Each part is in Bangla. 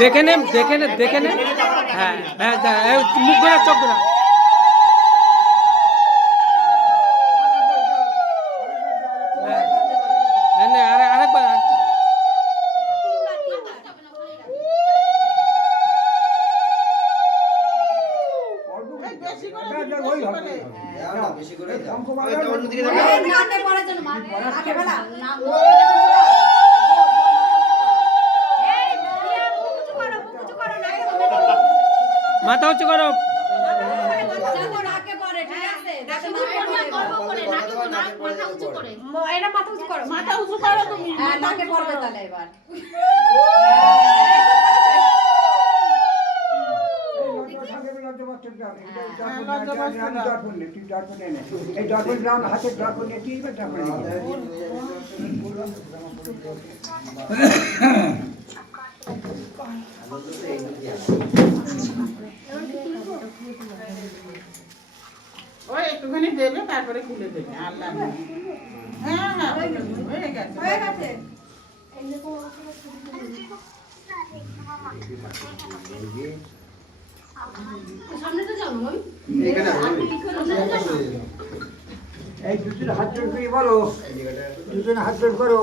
দেখে নে। হ্যাঁ হ্যাঁ, মুখ ঘোরা, চোখ ঘোরা। আরেকবার। মাথা উঁচু করো। মাথা উঁচু করো তুমি। নাকে পড়বে তাহলে এবার। ওই একটুখানি দেবে তারপরে খুলে দেবে। আল্লাহ হ্যাঁ হ্যাঁ হয়ে গেছে হয়ে গেছে। সামনে তো যাও নই। এই দুজনে হাত জোড় করে বলো, দুজনে হাত জোড় করো।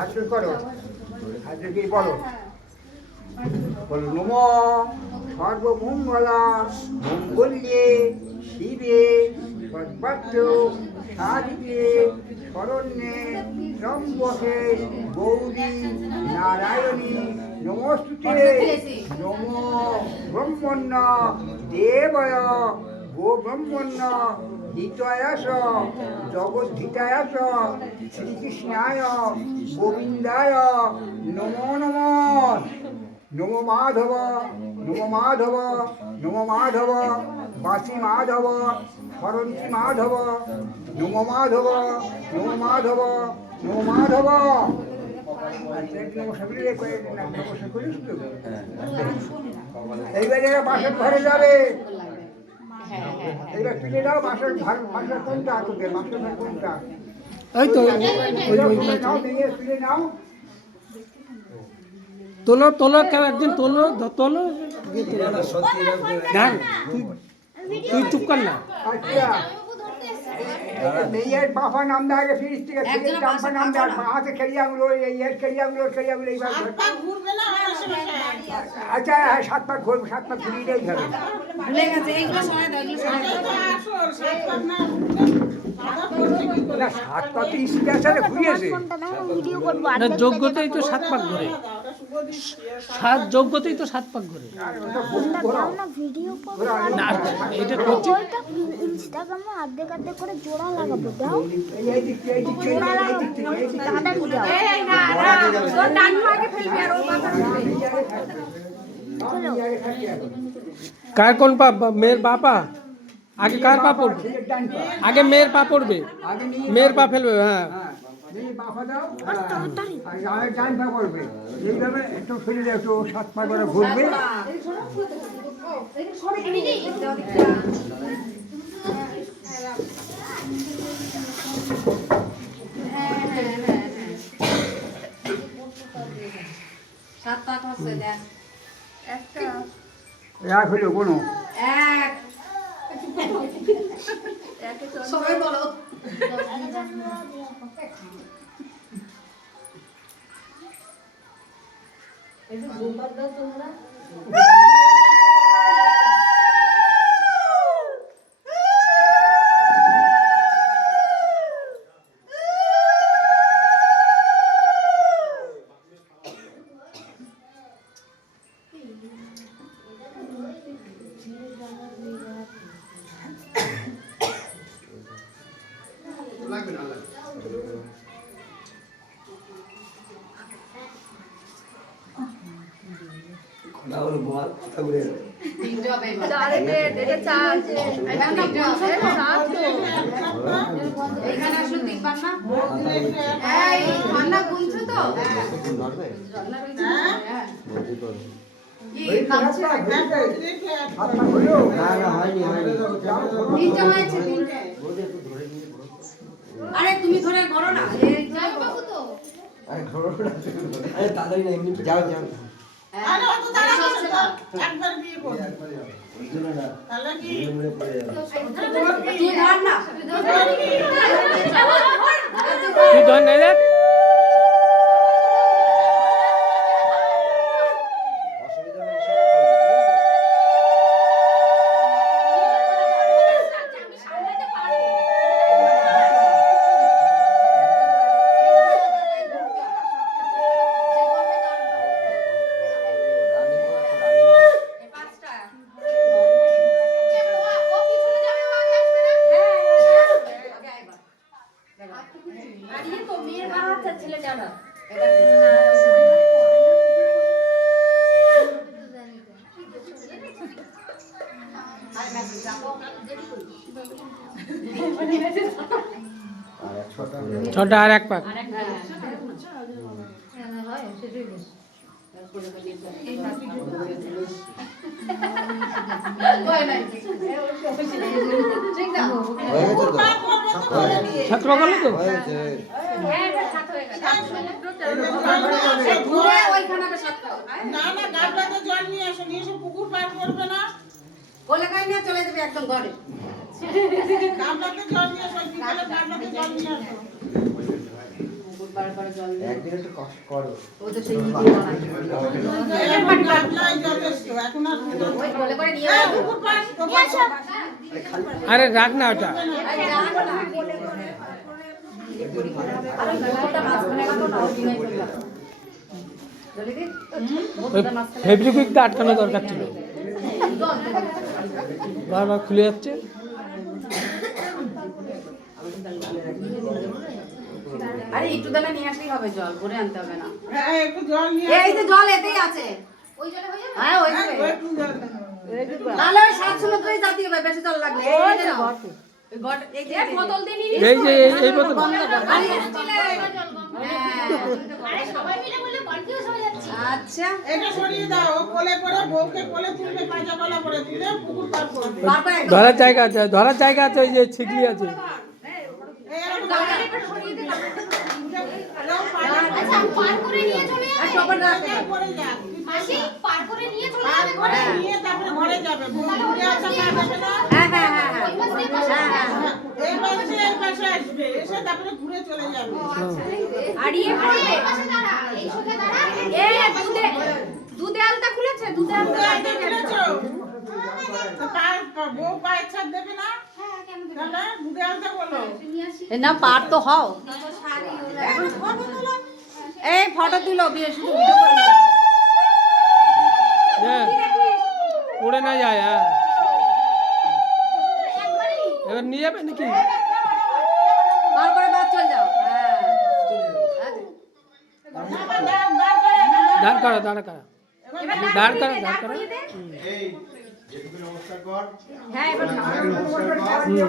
হাত জোড় করো, হাত জোড় করে বলো, বলো নম সর্বমঙ্গলা মঙ্গল্যে শিবে সর্বার্থ সাধিকে শরণ্যে ত্রম্বকে গৌরী নারায়ণী নমস্তুতে। নম ব্রহ্মণ্য দেবয় গো ব্রহ্মণ্য হিতয়াস জগদ্ধিতায়াস শ্রীকৃষ্ণায় গোবিন্দায় নমো নমঃ। নমো মাধব নমো মাধব নমো মাধব বাসি মাধব সরন্তি মাধব নমো মাধব নমো মাধব নমো মাধব। এইবার এরা বাসের ঘরে যাবে। এইবার তুলে দাও বাসের ঘর। বাসের কোনটা তোকে বাসের ঘর কোনটা? ওই তো নাও দিয়ে তুলে নাও। তোলো তোলো, কেউ একজন তোলো তোলো। তুই চুপ কর না। আচ্ছা মেয়ের বাবা নাম দেয় আগে ফিরিস থেকে ছেলের বাবা নাম দেয় হাতে খেলিয়াগুলো এই খেলিয়াগুলো এইবার ঘুরবে না আশেপাশে। আচ্ছা 7 পাক ঘুরবে, 7 পাক ঘুরিয়ে দেয় ঘরে। ভুলে গেছে এইগুলো সময় দাও, এগুলো সময় দাও। আসো 7 পাক না ঘুরলে আদা করতে কি করে? না 7 পাক তো স্টেশনে ঘুরিয়েছে। না যোগ্যতাই তো 7 পাক ঘোরে। 7 যোগ্যতাই তো 7 পাক ঘোরে। না এটা করছি ইনস্টাগ্রামে অর্ধেক অর্ধেক করে জোড়া লাগাবো। দাও এই দিক থেকে জোড়া লাগাবো, তাড়াতাড়ি দাও। এই না না তোর ডান পাকে ফেলবি আর ও মাথা ফেলবে। কার কোন পা? মেয়ের বাপা আগে কার পা পড়বে? আগে মেয়ের পা পড়বে, মেয়ের পা ফেলবে। হ্যাঁ বাবা দাও আর ডান পা করবে। এইভাবে একটু ফেলে দাও, একটু 7 পা করে ঘুরবে। সাত পাক হচ্ছে দেখ। একটা এক হলো কোনো এক সবাই বলো। একটু জোরদার দাও তোমরা। এখানে আসলে দেখবার না এই ঠান্ডা গুনছো তো আরে তুমি ধরে করো না। তাড়াতাড়ি না এমনি যাও যাও আরে অত তাড়া করছে তো, একবার বিয়ে করবে। তাহলে কি? তুই ধর না তুই ধর না রে। ছটা আর এক পাক। সাত পাক হলো তো? ঘুরে ওইখানে আবার সাথে না না গাবলাতে জল নিয়ে আসো, নিয়ে এসে পুকুর পার করবে না। বলে কাই নিয়ে চলে যাবে একদম ঘরে গাবলাতে জল নিয়ে আসো, বিকালে গাবলাতে জল নিয়ে আসো। পুকুর পার করে জল দিয়ে একদিন একটু কষ্ট করো ও তো সেই ভিডিও বানায় এখন গাবলাই যথেষ্ট, এখন আর ওই বলে করে নিয়ে এই আসো পুকুর পার নিয়ে আসো। আরে রাখ না ওটা। আরে জান না আরে বোতলটা মাঝখানে রাখো না ওই দিনেই চলে যাবে জলে দি ওই ফেব্রিকুইকটা আটকানো দরকার ছিল, বারবার খুলে যাচ্ছে। আরে একটু দানা নিয়ে আসলেই হবে, জল ভরে আনতে হবে না। হ্যাঁ একটু জল নিয়ে এই যে জল এতেই আছে, ওই জলে হয়ে যাবে। হ্যাঁ ওই আসো, জলে একটু জল দাও। তাহলে ওই 7 সমুদ্রই জাতীয় হবে, বেশি জল লাগলে এই যে নাও। ওই ঘট এই যে বোতল দিয়ে নিবি। এই যে এই বোতল। আরে স্টিলে আরে সবাই মিলে বললে কনফিউজ হয়ে যাচ্ছে। আচ্ছা এটা সরিয়ে দাও, ও কোলে করে বউকে কোলে তুলবে, পাজা গলা করে তুলে পুকুর পার করবে। বারবার একদম ধরার জায়গা আছে, ধরার জায়গা আছে, ওই যে ছিকলি আছে। এরকম আচ্ছা পার করে নিয়ে চলে যাবে। টপার রাখতে হবে। করে যাক। মাসি পার করে নিয়ে চলে পার যাবে। করে নিয়ে তারপরে ঘরে যাবে। বউ ঘুরে আসা না যাবে না। হ্যাঁ হ্যাঁ হ্যাঁ হ্যাঁ। এই পাশে আসবে, এসে তারপরে ঘুরে চলে যাবে। আর ইয়ে এই পাশে দাঁড়া, এই সোজা দাঁড়া। এই দুধে আলতা খুলেছে, দুধে আলতা গাইতে ফেলেছো? তো বউ পায়ের ছাপ দেবে না? তাহলে দুধে আলতা বলো। না পার তো হও। এই ফটো তুলো, বিয়ে শুধু ভিডিও করে নাও। হ্যাঁ, উড়ে না যায়। হ্যাঁ, এবার নিয়ে যাবে নাকি? পার করে বাদ চল যাও। হ্যাঁ দাঁড় করো, দাঁড় করো, দাঁড় করো, দাঁড় করো। হ্যাঁ এবার হুম।